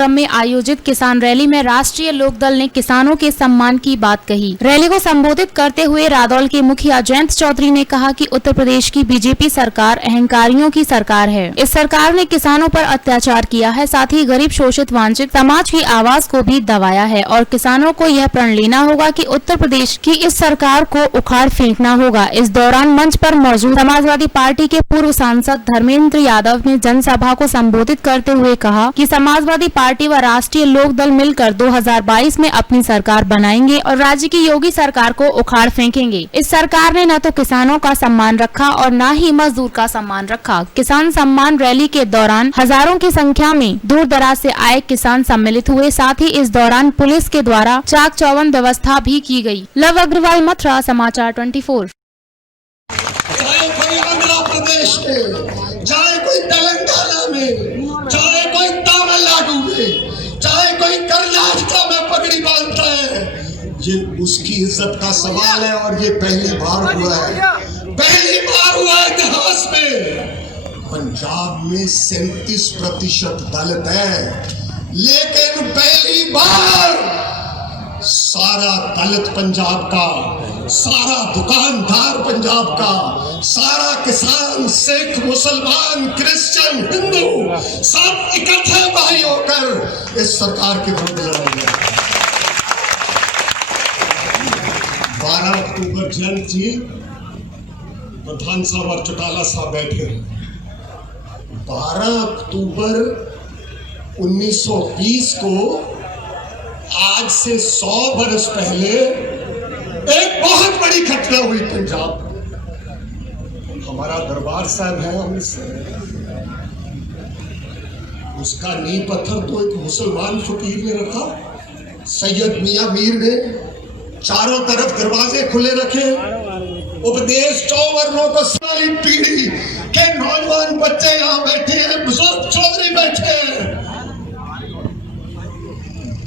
क्रम में आयोजित किसान रैली में राष्ट्रीय लोकदल ने किसानों के सम्मान की बात कही। रैली को संबोधित करते हुए रादौल के मुखिया जयंत चौधरी ने कहा कि उत्तर प्रदेश की बीजेपी सरकार अहंकारियों की सरकार है। इस सरकार ने किसानों पर अत्याचार किया है, साथ ही गरीब शोषित वंचित समाज की आवाज को भी दबाया है और किसानों को यह प्रण लेना होगा कि उत्तर प्रदेश की इस सरकार को उखाड़ फेंकना होगा। इस दौरान मंच पर मौजूद समाजवादी पार्टी के पूर्व सांसद धर्मेंद्र यादव ने जनसभा को संबोधित करते हुए कहा कि समाजवादी पार्टी व राष्ट्रीय लोकदल मिलकर 2022 में अपनी सरकार बनाएंगे और राज्य की योगी सरकार को उखाड़ फेंकेंगे। इस सरकार ने न तो किसानों का सम्मान रखा और न ही मजदूर का सम्मान रखा। किसान सम्मान रैली के दौरान हजारों की संख्या में दूर दराज से आए किसान सम्मिलित हुए। साथ ही इस दौरान पुलिस के द्वारा चाक चौबंद व्यवस्था भी की गई। लव अग्रवाल, मथुरा, समाचार 24। चाहे कोई आंध्र प्रदेश में, चाहे कोई तेलंगाना में, चाहे कोई तमिलनाडु में, चाहे कोई कर्नाटक में पगड़ी बांधता है, ये उसकी इज्जत का सवाल है। और ये पहली बार हुआ है, पहली बार हुआ है इतिहास में। पंजाब में 37% दलित है, लेकिन पहली बार सारा दलित पंजाब का, सारा दुकानदार पंजाब का, सारा किसान, सिख, मुसलमान, क्रिश्चियन, हिंदू सब इकट्ठे भाई होकर इस सरकार के विरुद्ध लड़ेंगे। 12 अक्टूबर जयंत जी प्रधान साहब और चौटाला साहब बैठे। 12 अक्टूबर 1920 को आज से 100 बरस पहले एक बहुत बड़ी घटना हुई पंजाब। हमारा दरबार साहब है अमृतसर, उसका नींव पत्थर तो एक मुसलमान फकीर ने रखा, सैयद मियां मीर ने। चारों तरफ दरवाजे खुले रखे, उपदेश चौवर्णों को सारी पीढ़ी के नौजवान बच्चे यहाँ बैठे हैं, बुजुर्ग चौधरी बैठे हैं।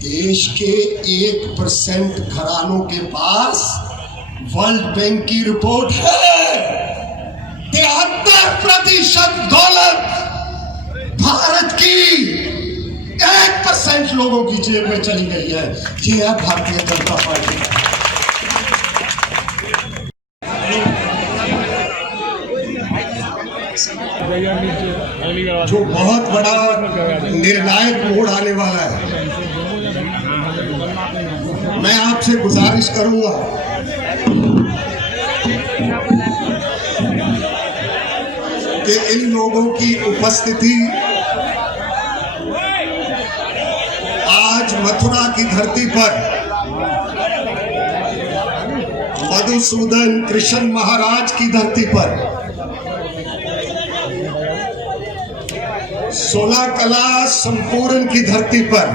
देश के 1% घरानों के पास वर्ल्ड बैंक की रिपोर्ट है 73% दौलत भारत की 1% लोगों की जेब में चली गई है। ये है भारतीय जनता पार्टी। जो बहुत बड़ा निर्णायक मोड़ आने वाला है, मैं आपसे गुजारिश करूंगा कि इन लोगों की उपस्थिति आज मथुरा की धरती पर मधुसूदन कृष्ण महाराज की धरती पर 16 कला संपूर्ण की धरती पर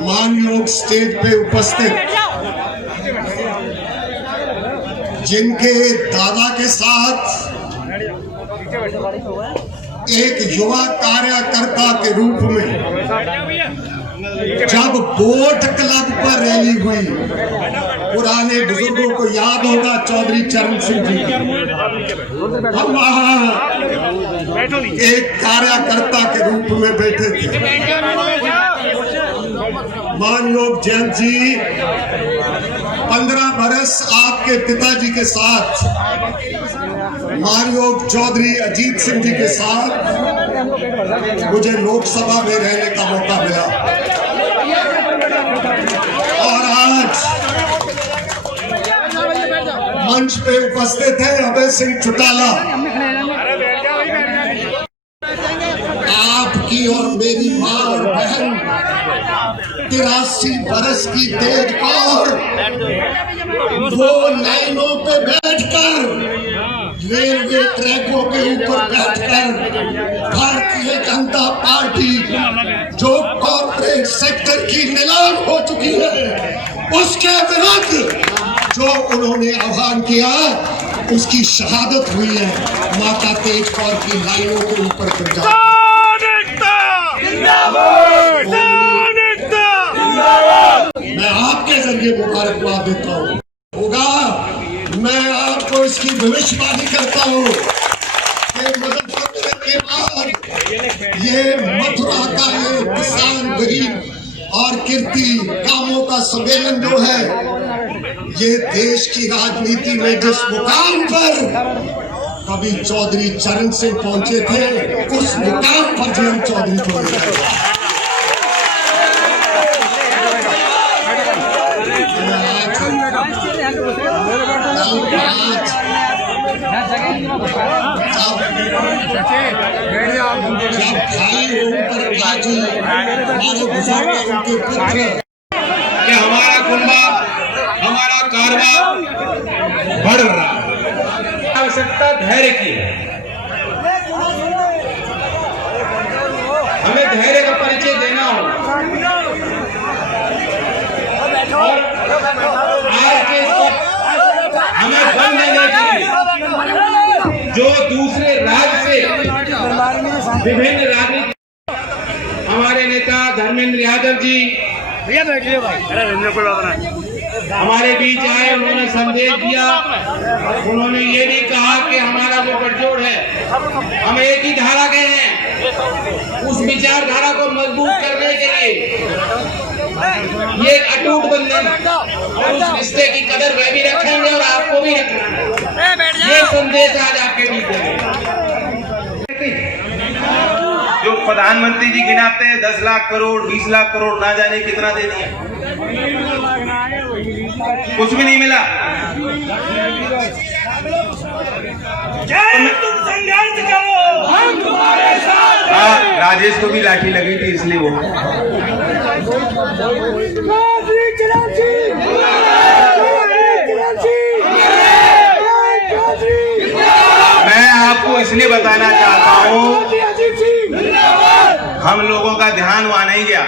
मानयोग स्टेज पे उपस्थित, जिनके दादा के साथ एक युवा कार्यकर्ता के रूप में जब बोट क्लब पर रैली हुई, पुराने बुजुर्गों को याद होगा चौधरी चरण सिंह जी, हम वहां एक कार्यकर्ता के रूप में बैठे थे। मानयोग जयंत जी 15 बरस आपके पिताजी के साथ, मानयोग चौधरी अजीत सिंह जी के साथ मुझे लोकसभा में रहने का मौका मिला। और आज मंच पे उपस्थित है अभय सिंह चौटाला। आपकी और मेरी मां और बहन 83 बरस की तेज कौर वो लाइनों पे बैठकर, रेलवे ट्रैकों के ऊपर बैठकर भारतीय जनता पार्टी जो कॉर्पोरेट सेक्टर की नीलाम हो चुकी है, उसके विरुद्ध जो उन्होंने आह्वान किया, उसकी शहादत हुई है माता तेज कौर की लाइनों के ऊपर पंजाब। मैं आपके जरिए मुबारकबाद देता हूँ, होगा। मैं आपको इसकी भविष्यवाणी करता हूँ कि मुजफ्फरपुर के बाद ये मथुरा का ये किसान गरीब और कीर्ति कामों का सम्मेलन जो है, ये देश की राजनीति में जिस मुकाम पर कभी चौधरी चरण सिंह पहुंचे थे, उस मुकाम पर जयंत चौधरी को ले गया। कि हमारा कुंभा, हमारा कारवा बढ़ रहा है। आवश्यकता धैर्य की है। हमें धैर्य का परिचय देना होगा और आज के हमें बन देने के लिए जो दूसरे राज्य से विभिन्न राजनीति हमारे नेता धर्मेंद्र यादव जी हमारे बीच आए, उन्होंने संदेश दिया। उन्होंने ये भी कहा कि हमारा जो गठजोड़ है, हम एक ही धारा के हैं। उस विचारधारा को मजबूत करने के लिए ये एक अटूट बंधन और उस रिश्ते की कदर वह भी रखेंगे और आपको भी रखना। ये संदेश आज आपके बीच है। जो प्रधानमंत्री जी गिनाते हैं 10 लाख करोड़ 20 लाख करोड़, ना जाने कितना दे दिया, कुछ भी नहीं मिला। तुम संघर्ष करो, हम तुम्हारे साथ। हाँ, राजेश को भी लाठी लगी थी इसलिए वो। मैं आपको इसलिए बताना चाहता हूँ, हम लोगों का ध्यान वहां नहीं गया,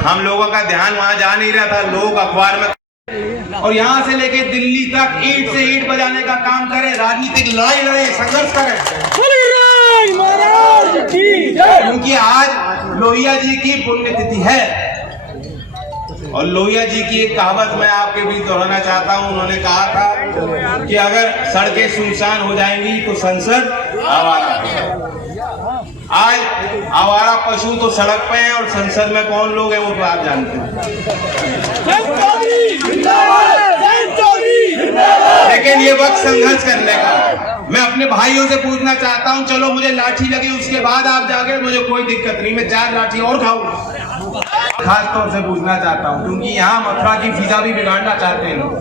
हम लोगों का ध्यान वहां जा नहीं रहा था। लोग अखबार में और यहाँ से लेके दिल्ली तक ईंट से ईंट बजाने का काम करें, राजनीतिक लड़ाई लड़े, संघर्ष करें, क्योंकि आज लोहिया जी की पुण्यतिथि है। और लोहिया जी की एक कहावत मैं आपके बीच दोहराना चाहता हूं। उन्होंने कहा था कि अगर सड़कें सुनसान हो जाएंगी तो संसद आवारा है। आज आवारा पशु तो सड़क पे हैं और संसद में कौन लोग हैं वो तो आप जानते हैं। लेकिन ये वक्त संघर्ष करने का। मैं अपने भाइयों से पूछना चाहता हूं, चलो मुझे लाठी लगी उसके बाद आप जागे, मुझे कोई दिक्कत नहीं, मैं 4 लाठी और खाऊंगा। खास तौर से पूछना चाहता हूं क्योंकि यहाँ मथुरा की फिजा भी बिगाड़ना चाहते हैं लोग।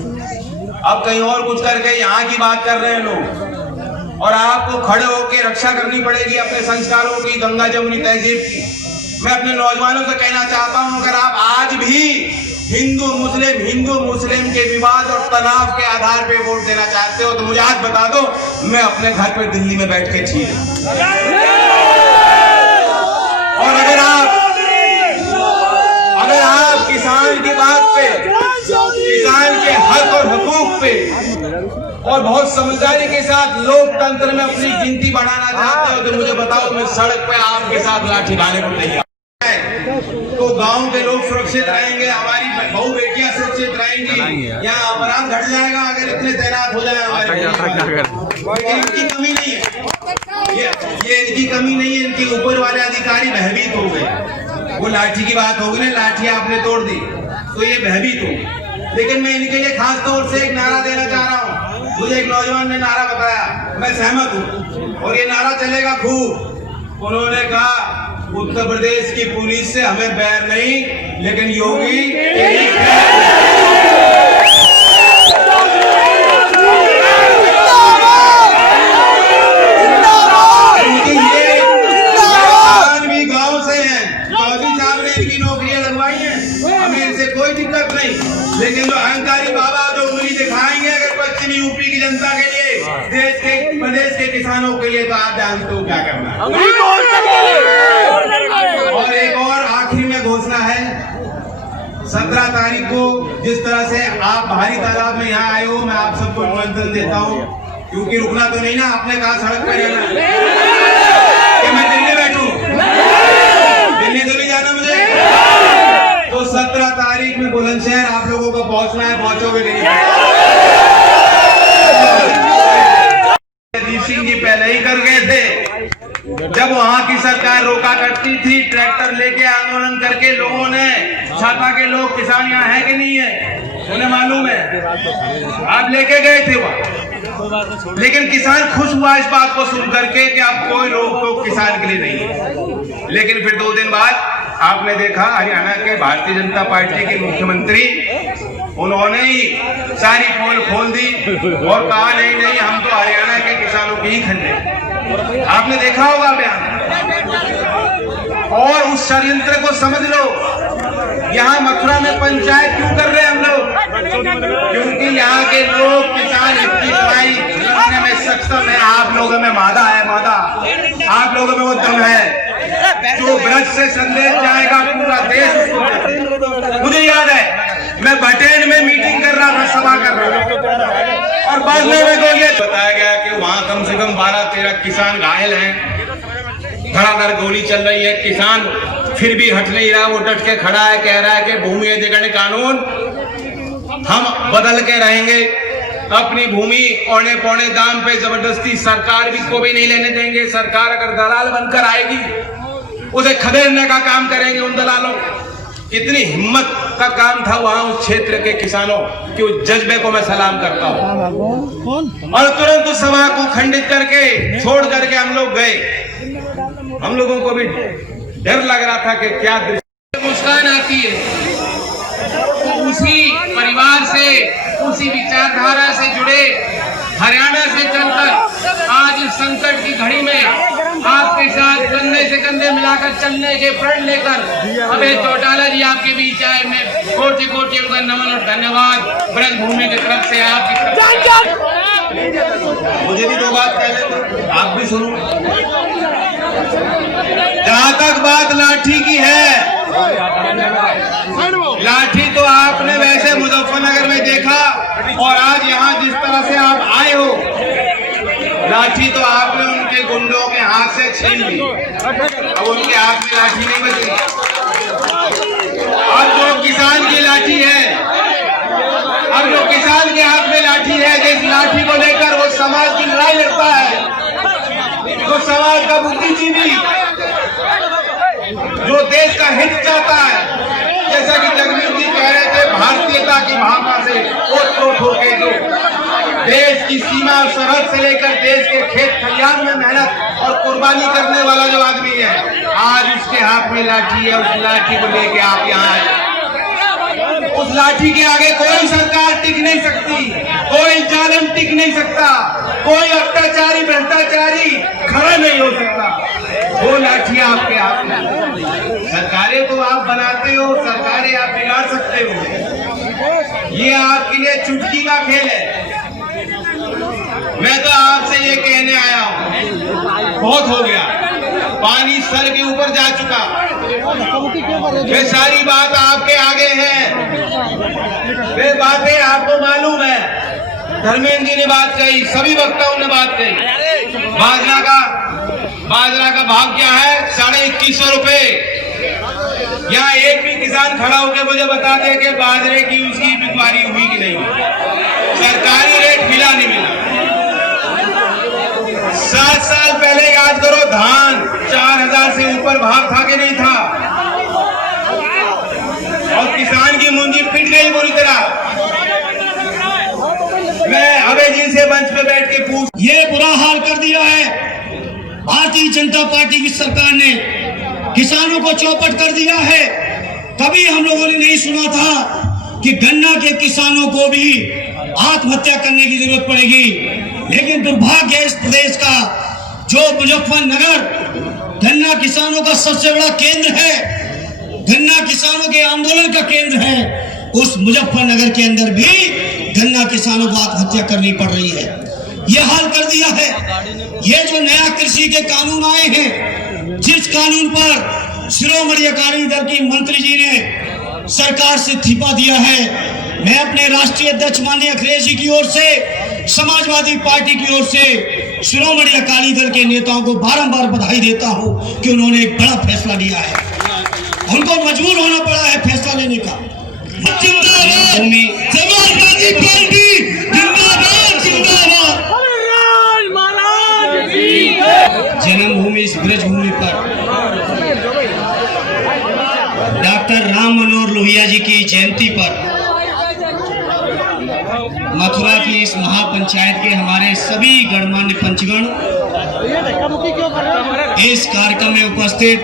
अब कहीं और कुछ करके यहाँ की बात कर रहे हैं लोग, और आपको खड़े होकर रक्षा करनी पड़ेगी अपने संस्कारों की, गंगा जमुनी तहजीब की। मैं अपने नौजवानों से कहना चाहता हूं, अगर आप आज भी हिंदू मुस्लिम के विवाद और तनाव के आधार पे वोट देना चाहते हो तो मुझे आज बता दो, मैं अपने घर पे दिल्ली में बैठ के ठीक हूं। और अगर आप किसान की बात पे, किसान के हक और हुकूक पे और बहुत समझदारी के साथ लोकतंत्र में अपनी गिनती बढ़ाना चाहते हो तो मुझे बताओ, मैं सड़क पे आपके साथ लाठी खाने को तैयार। तो गांव के लोग सुरक्षित रहेंगे, हमारी बहू बेटियां सुरक्षित रहेंगी, यहाँ अपराध घट जाएगा अगर इतने तैनात हो जाए हमारे। इनकी कमी नहीं है, ये इनकी कमी नहीं है, इनके ऊपर वाले अधिकारी भयभीत हो गए। वो लाठी की बात होगी ना, लाठी आपने तोड़ दी तो ये भयभीत हो। लेकिन मैं इनके लिए खास तौर से एक नारा देना चाह रहा हूँ। मुझे एक नौजवान ने नारा बताया, मैं सहमत हूँ और ये नारा चलेगा खूब। उन्होंने कहा, उत्तर प्रदेश की पुलिस से हमें बैर नहीं, लेकिन योगी भी गांव से हैं, चौधरी साहब ने इनकी नौकरियां लगवाई हैं, हमें इनसे कोई दिक्कत नहीं। लेकिन जो अहंकारी बाबा जो उंगली दिखाएंगे अगर पश्चिमी यूपी की जनता के लिए, देश के प्रदेश के किसानों के लिए, तो आप जानते हो क्या करना है। और एक और आखिरी में घोषणा है, 17 तारीख को जिस तरह से आप भारी तादाद में यहाँ आए हो, मैं आप सबको निमंत्रण देता हूँ, क्योंकि रुकना तो नहीं ना, आपने कहा सड़क पर जाना कि मैं दिल्ली बैठूं, दिल्ली तो नहीं जाना मुझे। तो 17 तारीख में बुलंदशहर आप लोगों को पहुंचना है, पहुंचोगे नहीं? अजीत सिंह जी पहले ही कर गए थे, जब वहां की सरकार रोका करती थी, ट्रैक्टर लेके आंदोलन करके लोगों ने छाता के लोग किसान यहाँ है कि नहीं है, उन्हें मालूम है, आप लेके गए थे वहां। लेकिन किसान खुश हुआ इस बात को सुन करके कि अब कोई रोक टोक किसान के लिए नहीं है। लेकिन फिर 2 दिन बाद आपने देखा हरियाणा के भारतीय जनता पार्टी के मुख्यमंत्री, उन्होंने ही सारी पोल खोल दी और कहा नहीं नहीं हम तो हरियाणा के किसानों की ही खरीदे। आपने देखा होगा बयान। और उस षड्यंत्र को समझ लो, यहाँ मथुरा में पंचायत क्यों कर रहे हैं हम लोग? क्योंकि यहाँ के लोग किसान इतनी लड़ाई लड़ने में सक्षम है। आप लोगों में मादा है, मादा आप लोगों में वो दम है जो ब्रज से संदेश जाएगा पूरा देश उसको। मुझे याद है मैं बटेन में मीटिंग कर रहा था, सभा कर रहा था, और बाद में मेरे को ये बताया गया कि वहाँ कम से कम 12-13 किसान घायल हैं, धड़ाधड़ गोली चल रही है। किसान फिर भी हट नहीं रहा, वो डट के खड़ा है, कह रहा है कि भूमि अधिग्रहण कानून हम बदल के रहेंगे, अपनी भूमि औने पौने दाम पे जबरदस्ती सरकार भी को भी नहीं लेने देंगे। सरकार अगर दलाल बनकर आएगी उसे खदेड़ने का काम करेंगे उन दलालों। इतनी हिम्मत का काम था वहां उस क्षेत्र के किसानों कि उस जज्बे को मैं सलाम करता हूं। और तुरंत उस सभा को खंडित करके छोड़ करके हम लोग गए। हम लोगों को भी डर लग रहा था कि क्या मुस्कान आती है, तो उसी परिवार से, उसी विचारधारा से जुड़े हरियाणा से चलकर आज इस संकट की घड़ी में आपके साथ कंधे से कंधे मिलाकर चलने के प्रण लेकर अभय चौटाला जी आपके बीच आए। मैं कोटि कोटि उनका नमन और धन्यवाद ब्रज भूमि की तरफ से आपकी तरफ। मुझे भी 2 बात कह लेते, आप भी सुनो। जहां तक बात लाठी की है, लाठी तो आपने वैसे मुजफ्फरनगर में देखा, और आज यहाँ जिस तरह से आप आए हो, लाठी तो आपने उनके गुंडों के हाथ से छीन ली। अब उनके हाथ में लाठी नहीं बची। अब जो किसान की लाठी है, अब जो किसान के हाथ में लाठी है, जिस लाठी को लेकर वो समाज की लड़ाई लड़ता है, जो समाज का बुद्धिजीवी, जो देश का हित चाहता है, जैसा कि जगमीत जी कह रहे थे, भारतीयता की भावना से ओत-प्रोत होके जो देश की सीमा और सरहद से लेकर देश के खेत खलिहान में मेहनत और कुर्बानी करने वाला जो आदमी है, आज उसके हाथ में लाठी है। उस लाठी को लेके आप यहाँ आए। उस लाठी के आगे कोई सरकार टिक नहीं सकती, कोई जालिम टिक नहीं सकता, कोई अत्याचारी भ्रष्टाचारी खड़ा नहीं हो सकता। वो लाठी आपके हाथ में। सरकारें तो आप बनाते हो, सरकारें आप बिगाड़ सकते हो, ये आपके लिए चुटकी का खेल है। मैं तो आपसे ये कहने आया हूँ, बहुत हो गया, पानी सर के ऊपर जा चुका। ये सारी बात आपके आगे है, वे बातें आपको मालूम है। धर्मेंद्र जी ने बात कही, सभी वक्ताओं ने बात कही। बाजरा का भाव क्या है? 2150 रुपए। यहाँ एक भी किसान खड़ा होकर मुझे बता दे कि बाजरे की उसकी बिकवारी हुई कि नहीं, सरकारी रेट मिला नहीं मिला। 7 साल पहले याद करो, धान 4000 से ऊपर भाव था कि नहीं था, और किसान की मुंजी पिट गई बुरी तरह। मैं अभय जी से मंच पे बैठ के पूछ, ये बुरा हाल कर दिया है भारतीय जनता पार्टी की सरकार ने, किसानों को चौपट कर दिया है। कभी हम लोगों ने नहीं सुना था कि गन्ना के किसानों को भी आत्महत्या करने की जरूरत पड़ेगी, लेकिन दुर्भाग्य इस प्रदेश का जो मुजफ्फरनगर गन्ना किसानों का सबसे बड़ा केंद्र है, गन्ना किसानों के आंदोलन का केंद्र है, उस मुजफ्फरनगर के अंदर भी गन्ना किसानों को आत्महत्या करनी पड़ रही है। यह हाल कर दिया है। ये जो नया कृषि के कानून आए हैं, जिस कानून पर शिरोमणि अकाली दल की मंत्री जी ने सरकार से इस्तीफा दिया है, मैं अपने राष्ट्रीय अध्यक्ष माननीय अखिलेश जी की ओर से, समाजवादी पार्टी की ओर से शिरोमणि अकाली दल के नेताओं को बारंबार बधाई देता हूं कि उन्होंने एक बड़ा फैसला लिया है। उनको मजबूर होना पड़ा है फैसला लेने का। समाजवादी पार्टी जिंदाबाद, जिंदाबाद। जन्मभूमि इस ब्रजभूमि पर डॉक्टर राम मनोहर लोहिया जी की जयंती पर मथुरा की इस महापंचायत के हमारे सभी गणमान्य पंचगण इस कार्यक्रम में उपस्थित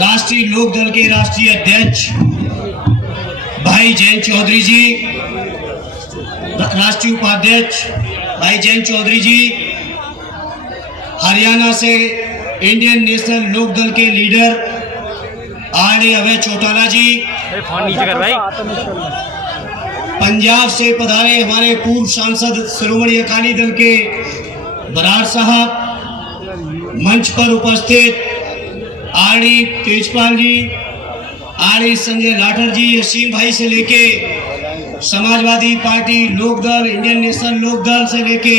राष्ट्रीय लोक दल के राष्ट्रीय अध्यक्ष भाई जयंत चौधरी जी, राष्ट्रीय उपाध्यक्ष भाई जयंत चौधरी जी, हरियाणा से इंडियन नेशनल लोक दल के लीडर आरडी अभय चौटाला जी, पंजाब से पधारे हमारे पूर्व सांसद श्रोमणी अकाली दल के बराड़ साहब, मंच पर उपस्थित आरडी तेजपाल जी, आरडी संजय लाठर जी, असीम भाई से लेके समाजवादी पार्टी लोक दल, इंडियन नेशनल लोक दल से लेके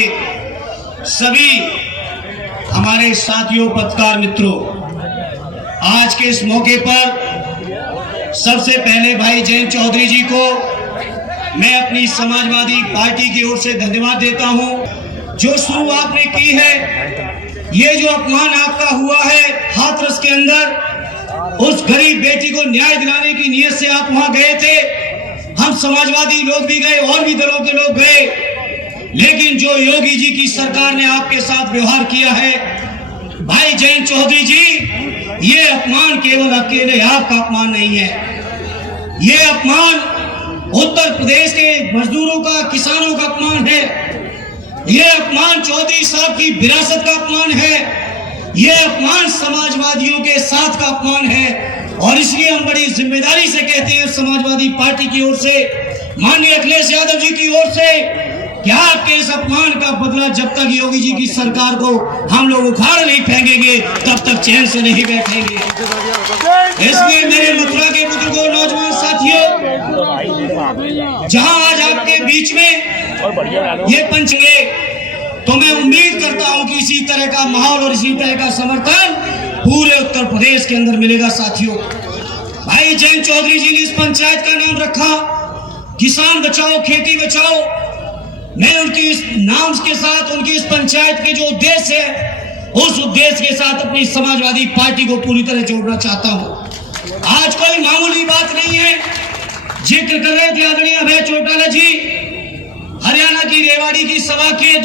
सभी हमारे साथियों पत्रकार मित्रों, आज के इस मौके पर सबसे पहले भाई जयंत चौधरी जी को मैं अपनी समाजवादी पार्टी की ओर से धन्यवाद देता हूं। जो शुरू आपने की है, ये जो अपमान आपका हुआ है हाथरस के अंदर, उस गरीब बेटी को न्याय दिलाने की नीयत से आप वहां गए थे। हम समाजवादी लोग भी गए और भी दलों के लोग गए, लेकिन जो योगी जी की सरकार ने आपके साथ व्यवहार किया है भाई जयंत चौधरी जी, ये अपमान केवल अकेले आपका अपमान नहीं है, ये अपमान उत्तर प्रदेश के मजदूरों का, किसानों का अपमान है, ये अपमान चौधरी साहब की विरासत का अपमान है, ये अपमान समाजवादियों के साथ का अपमान है। और इसलिए हम बड़ी जिम्मेदारी से कहते हैं समाजवादी पार्टी की ओर से, माननीय अखिलेश यादव जी की ओर से, कि आपके इस अपमान का बदला जब तक योगी जी की सरकार को हम लोग उखाड़ नहीं फेंकेंगे तब तक चैन से नहीं बैठेंगे। इसलिए मेरे मथुरा के बुजुर्गों, नौजवान साथियों, जहां आज आपके बीच में ये पंचगे, तो मैं उम्मीद करता हूं कि इसी तरह का माहौल और इसी तरह का समर्थन पूरे उत्तर प्रदेश के अंदर मिलेगा। साथियों, भाई जयंत चौधरी जी ने इस पंचायत का नाम रखा किसान बचाओ खेती बचाओ। मैं उनकी इस नाम के साथ, उनकी इस पंचायत के जो उद्देश्य है, उस उद्देश्य के साथ अपनी समाजवादी पार्टी को पूरी तरह जोड़ना चाहता हूं। आज कोई मामूली बात नहीं है। जिक्र कर रहे थे आदरणीय अभय चौटाला जी, हरियाणा की रेवाड़ी की सभा के